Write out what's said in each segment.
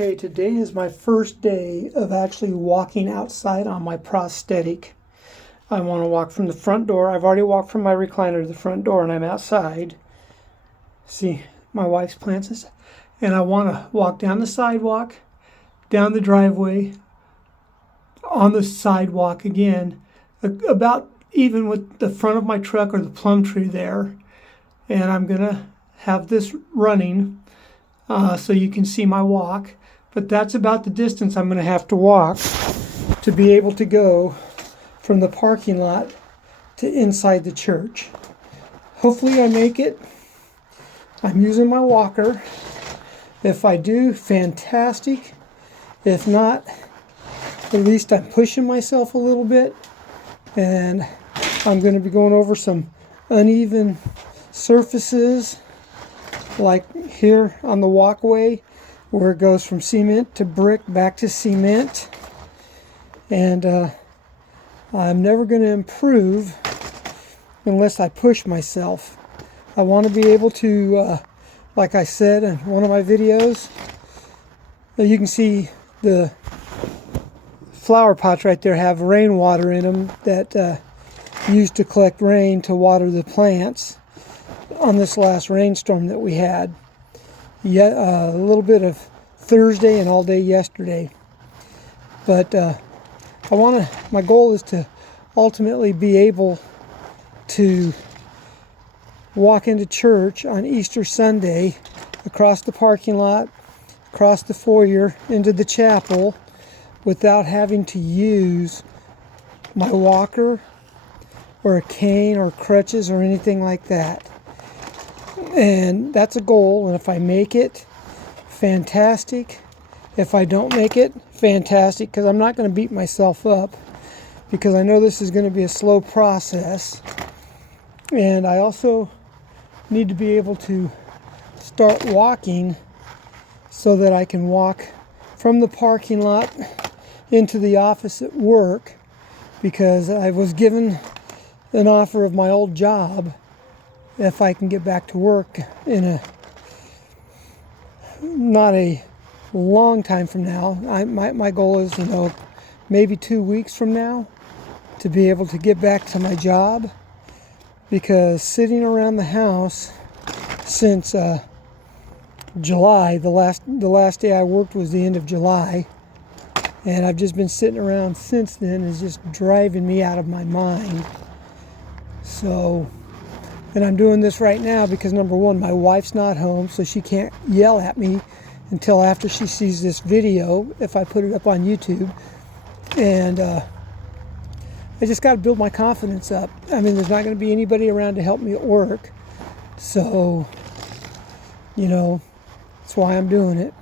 Okay, today is my first day of actually walking outside on my prosthetic. I want to walk from the front door. I've already walked from my recliner to the front door and I'm outside. See, my wife's plants this. And I want to walk down the sidewalk, down the driveway, on the sidewalk again, about even with the front of my truck or the plum tree there. And I'm going to have this running so you can see my walk. But that's about the distance I'm going to have to walk to be able to go from the parking lot to inside the church. Hopefully I make it. I'm using my walker. If I do, fantastic. If not, at least I'm pushing myself a little bit. And I'm going to be going over some uneven surfaces, like here on the walkway, where it goes from cement to brick back to cement. And I'm never going to improve unless I push myself. I want to be able to, like I said in one of my videos, you can see the flower pots right there have rainwater in them that used to collect rain to water the plants on this last rainstorm that we had. Yet a little bit of Thursday and all day yesterday. But my goal is to ultimately be able to walk into church on Easter Sunday across the parking lot, across the foyer, into the chapel without having to use my walker or a cane or crutches or anything like that. And that's a goal, and if I make it, fantastic. If I don't make it, fantastic, because I'm not going to beat myself up, because I know this is going to be a slow process. And I also need to be able to start walking so that I can walk from the parking lot into the office at work, because I was given an offer of my old job if I can get back to work in not a long time from now. My goal is, maybe 2 weeks from now to be able to get back to my job, because sitting around the house since July, the last day I worked was the end of July, and I've just been sitting around since then is just driving me out of my mind. And I'm doing this right now because, number one, my wife's not home, so she can't yell at me until after she sees this video, if I put it up on YouTube. And I just got to build my confidence up. I mean, there's not going to be anybody around to help me at work. So, that's why I'm doing it.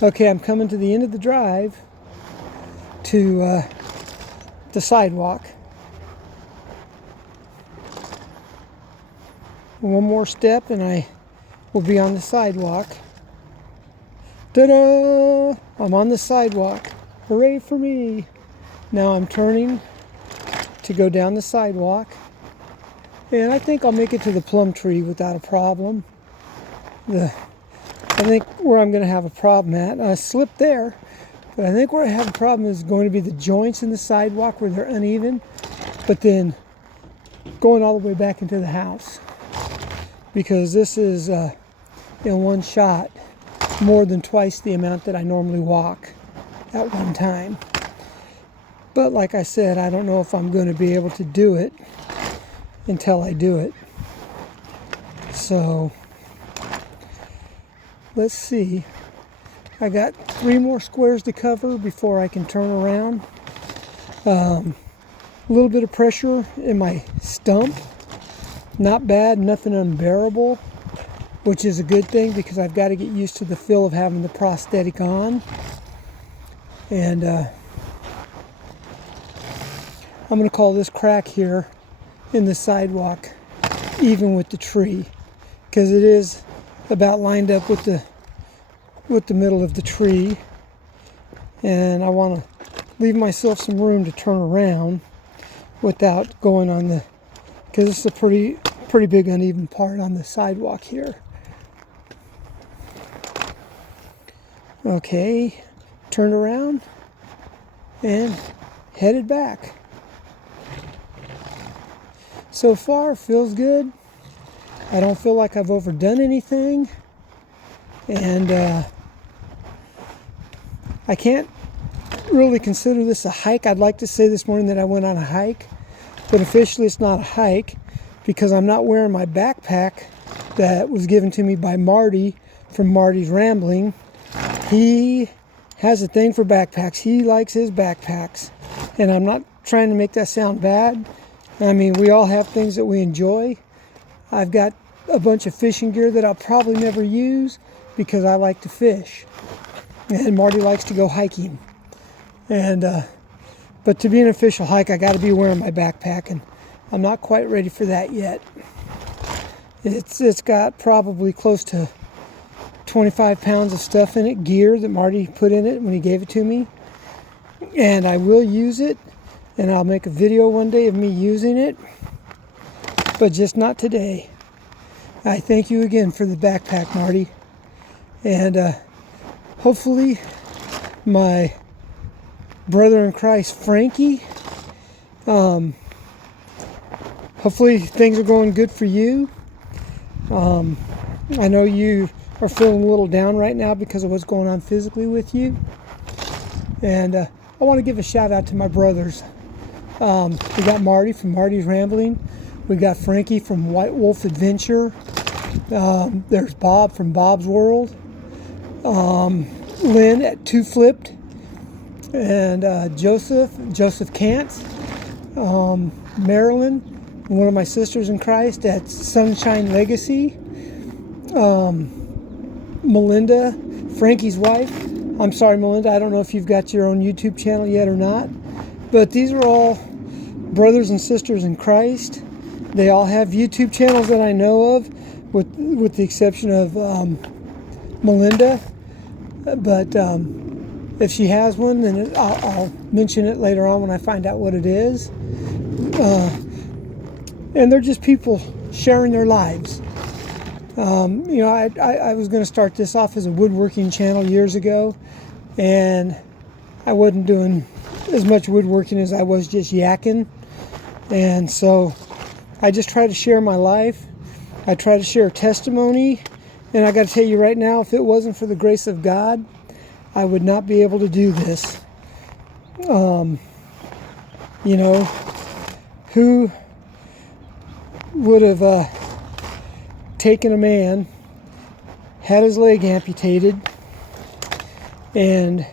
Okay, I'm coming to the end of the drive to the sidewalk. One more step and I will be on the sidewalk. Ta-da! I'm on the sidewalk. Hooray for me! Now I'm turning to go down the sidewalk. And I think I'll make it to the plum tree without a problem. I think where I'm going to have a problem at, I slipped there, but I think where I have a problem is going to be the joints in the sidewalk where they're uneven, but then going all the way back into the house. Because this is, in one shot, more than twice the amount that I normally walk at one time. But like I said, I don't know if I'm going to be able to do it until I do it. So, let's see. I got 3 more squares to cover before I can turn around. A little bit of pressure in my stump. Not bad, nothing unbearable, which is a good thing because I've got to get used to the feel of having the prosthetic on. And I'm going to call this crack here in the sidewalk even with the tree, because it is about lined up with the middle of the tree. And I want to leave myself some room to turn around without going on the, because this is a pretty big uneven part on the sidewalk here. Okay, turned around and headed back. So far, feels good. I don't feel like I've overdone anything. And I can't really consider this a hike. I'd like to say this morning that I went on a hike, but officially it's not a hike because I'm not wearing my backpack that was given to me by Marty from Marty's Rambling. He has a thing for backpacks. He likes his backpacks. And I'm not trying to make that sound bad. I mean, we all have things that we enjoy. I've got a bunch of fishing gear that I'll probably never use because I like to fish. And Marty likes to go hiking. And but to be an official hike, I got to be wearing my backpack, and I'm not quite ready for that yet. It's got probably close to 25 pounds of stuff in it, gear that Marty put in it when he gave it to me. And I will use it, and I'll make a video one day of me using it, but just not today. I thank you again for the backpack, Marty. And hopefully my brother in Christ, Frankie, hopefully things are going good for you. I know you are feeling a little down right now because of what's going on physically with you. And I want to give a shout out to my brothers. We got Marty from Marty's Rambling. We got Frankie from White Wolf Adventure. There's Bob from Bob's World. Lynn at Two Flipped. And Joseph Kantz. Marilyn, one of my sisters in Christ at Sunshine Legacy. Melinda, Frankie's wife. I'm sorry, Melinda, I don't know if you've got your own YouTube channel yet or not, but these are all brothers and sisters in Christ. They all have YouTube channels that I know of, with the exception of Melinda. But if she has one, then I'll mention it later on when I find out what it is. And they're just people sharing their lives. I was going to start this off as a woodworking channel years ago, and I wasn't doing as much woodworking as I was just yakking. And so I just try to share my life. I try to share testimony. And I got to tell you right now, if it wasn't for the grace of God, I would not be able to do this. Who would have taken a man, had his leg amputated, and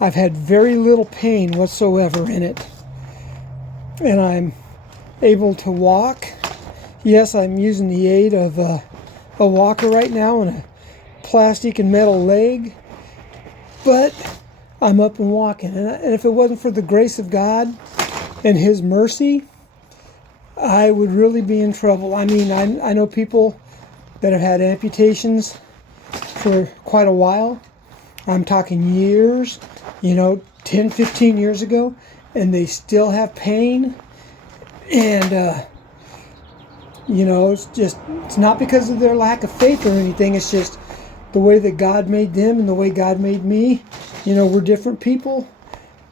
I've had very little pain whatsoever in it. And I'm able to walk. Yes, I'm using the aid of a walker right now and a plastic and metal leg, but I'm up and walking. And if it wasn't for the grace of God and His mercy, I would really be in trouble. I mean, I know people that have had amputations for quite a while. I'm talking years, 10, 15 years ago, and they still have pain. And, it's not because of their lack of faith or anything. It's just the way that God made them and the way God made me. We're different people,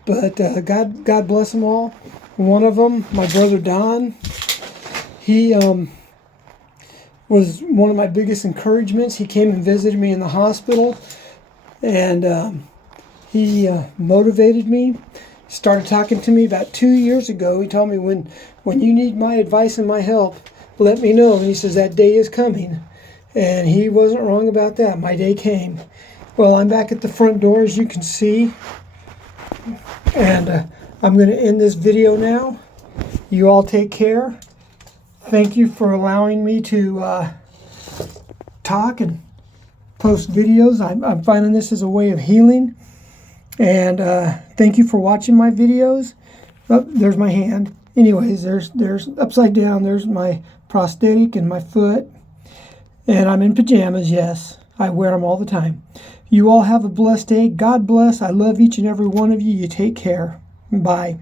but God bless them all. One of them, my brother Don, he was one of my biggest encouragements. He came and visited me in the hospital, and he motivated me. Started talking to me about 2 years ago. He told me, when you need my advice and my help, let me know. And he says, that day is coming. And he wasn't wrong about that. My day came. Well, I'm back at the front door, as you can see. And I'm going to end this video now. You all take care. Thank you for allowing me to talk and post videos. I'm finding this as a way of healing. And thank you for watching my videos. Oh, there's my hand. Anyways, there's upside down. There's my prosthetic and my foot. And I'm in pajamas, yes. I wear them all the time. You all have a blessed day. God bless. I love each and every one of you. You take care. Bye.